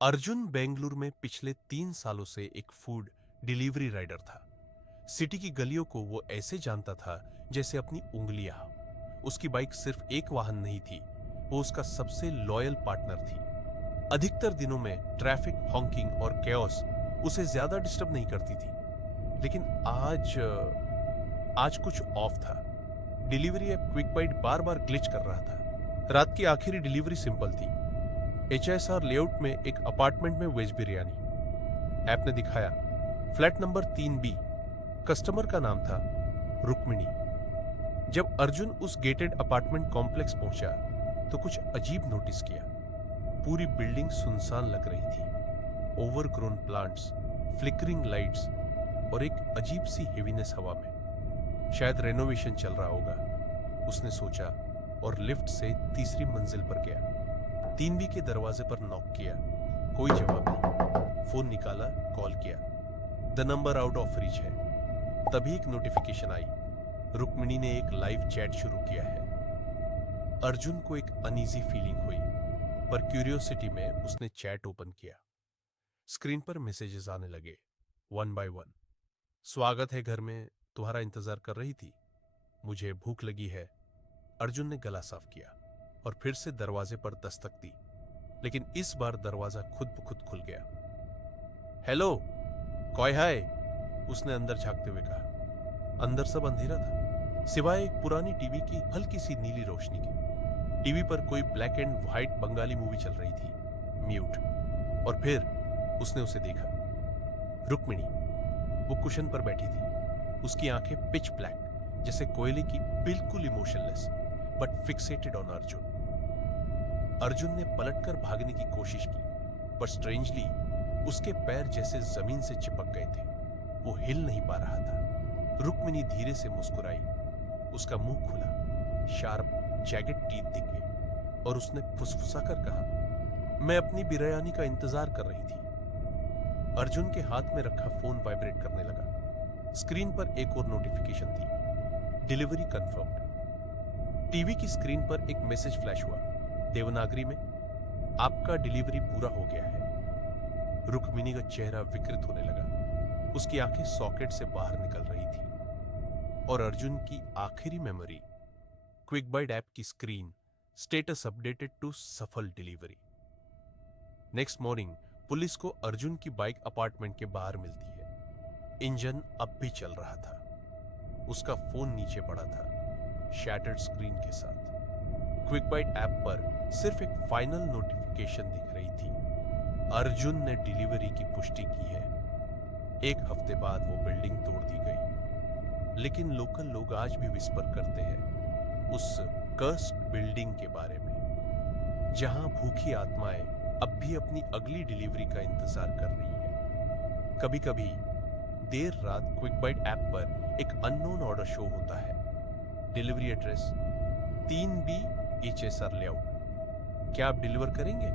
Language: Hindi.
अर्जुन बेंगलुरु में पिछले 3 सालों से एक फूड डिलीवरी राइडर था। सिटी की गलियों को वो ऐसे जानता था जैसे अपनी उंगलियां। उसकी बाइक सिर्फ एक वाहन नहीं थी, वो उसका सबसे लॉयल पार्टनर थी। अधिकतर दिनों में ट्रैफिक, हॉकिंग और कैओस उसे ज्यादा डिस्टर्ब नहीं करती थी, लेकिन आज कुछ ऑफ था। डिलीवरी ऐप क्विक बाइट बार बार ग्लिच कर रहा था। रात की आखिरी डिलीवरी सिंपल थी, HSR लेआउट में एक अपार्टमेंट में वेज बिरयानी। ऐप ने दिखाया फ्लैट नंबर 3B। कस्टमर का नाम था रुक्मिणी। जब अर्जुन उस गेटेड अपार्टमेंट कॉम्प्लेक्स पहुंचा तो कुछ अजीब नोटिस किया। पूरी बिल्डिंग सुनसान लग रही थी। ओवरग्रोन प्लांट्स, फ्लिकरिंग लाइट्स और एक अजीब सी हेवीनेस हवा में। शायद रेनोवेशन चल रहा होगा, उसने सोचा और लिफ्ट से तीसरी मंजिल पर गया। 3B के दरवाजे पर नॉक किया, कोई जवाब नहीं। फोन निकाला, कॉल किया। The number out of reach है। तभी एक नोटिफिकेशन आई, रुक्मिणी ने एक लाइव चैट शुरू किया है। अर्जुन को एक अनईजी फीलिंग हुई, पर क्यूरियोसिटी में उसने चैट ओपन किया। स्क्रीन पर मैसेजेस आने लगे, वन बाय वन। स्वागत है घर में, तुम्हारा इंतजार कर रही थी, मुझे भूख लगी है। अर्जुन ने गला साफ किया और फिर से दरवाजे पर दस्तक दी, लेकिन इस बार दरवाजा खुद ब खुद खुल गया। हेलो, कौन है? उसने अंदर झांकते हुए कहा। अंदर सब अंधेरा था, सिवाय एक पुरानी टीवी की हल्की सी नीली रोशनी के। टीवी पर कोई black and white Bengali movie चल रही थी, म्यूट। और फिर उसने उसे देखा, रुक्मिणी। वो कुशन पर बैठी थी, उसकी आंखें पिच ब्लैक जैसे कोयले की, बिल्कुल emotionless but fixated on Arjun. Arjun ने पलटकर भागने की कोशिश की, पर स्ट्रेंजली उसके पैर जैसे जमीन से चिपक गए थे। वो हिल नहीं पा रहा था। रुक्मिणी धीरे से मुस्कुराई, उसका मुंह खुला, शार्प जैगेड टीथ दिख गए और उसने फुसफुसाकर कहा, मैं अपनी बिरयानी का इंतजार कर रही थी। अर्जुन के हाथ में रखा फोन वाइब्रेट करने लगा। स्क्रीन पर एक और नोटिफिकेशन थी, डिलीवरी कंफर्म्ड। टीवी की स्क्रीन पर एक मैसेज फ्लैश हुआ, देवनागरी में, आपका डिलीवरी पूरा हो गया है। रुक्मिणी का चेहरा विकृत होने लगा, उसकी आंखें सॉकेट से बाहर निकल रही थी। और अर्जुन की आखिरी मेमोरी, क्विक बाइट ऐप की स्क्रीन, स्टेटस अपडेटेड टू सफल डिलीवरी। नेक्स्ट मॉर्निंग पुलिस को अर्जुन की बाइक अपार्टमेंट के बाहर मिलती है। इंजन अब भी चल रहा था, उसका फोन नीचे पड़ा था, शैटर्ड स्क्रीन के साथ। क्विक बाइट ऐप पर सिर्फ एक फाइनल नोटिफिकेशन दिख रही थी, अर्जुन ने डिलीवरी की पुष्टि की है। 1 हफ्ते बाद वो बिल्डिंग तोड़ दी गई, लेकिन लोकल लोग आज भी विस्पर करते हैं उस कर्स्ड बिल्डिंग के बारे में, जहां भूखी आत्माएं अब भी अपनी अगली डिलीवरी का इंतजार कर रही है। कभी कभी देर रात क्विक बाइट ऐप पर एक अननोन ऑर्डर शो होता है, delivery address 3B HSR layout. क्या आप डिलीवर करेंगे?